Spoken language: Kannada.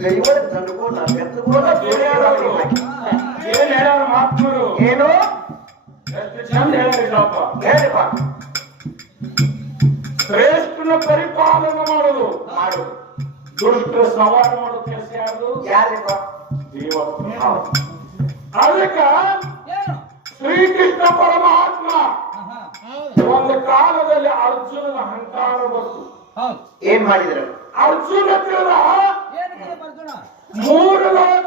ಗೈವಳ ತಂದುಕೊಂಡ ಬೆತ್ತಕೊಂಡ ಏನ್ ಹೇಳೋರು ಮಾತುಗಳು ಏನು ಎಷ್ಟು ಚಂದ ಹೇಳಿದ್ರಪ್ಪ. ಹೇಳಿಪ್ಪ ಶ್ರೇಷ್ಠನ ಪರಿಪಾಲನೆ ಮಾಡೋದು ಮಾಡು ದುಷ್ಟ ಸವಾರ ಮಾಡೋ ಕೆಲಸ ಯಾರು? ಯಾರಿಪ್ಪ ದೇವರ. ಅದಕ್ಕ ಶ್ರೀಕೃಷ್ಣ ಪರಮಾತ್ಮ ಒಂದು ಕಾಲದಲ್ಲಿ ಅರ್ಜುನನ ಅಹಂಕಾರ ಬಂತು. ಏನ್ ಮಾಡಿದ್ರು? ಅರ್ಜುನ ತಿಳಿದ 3 ಲೋಕ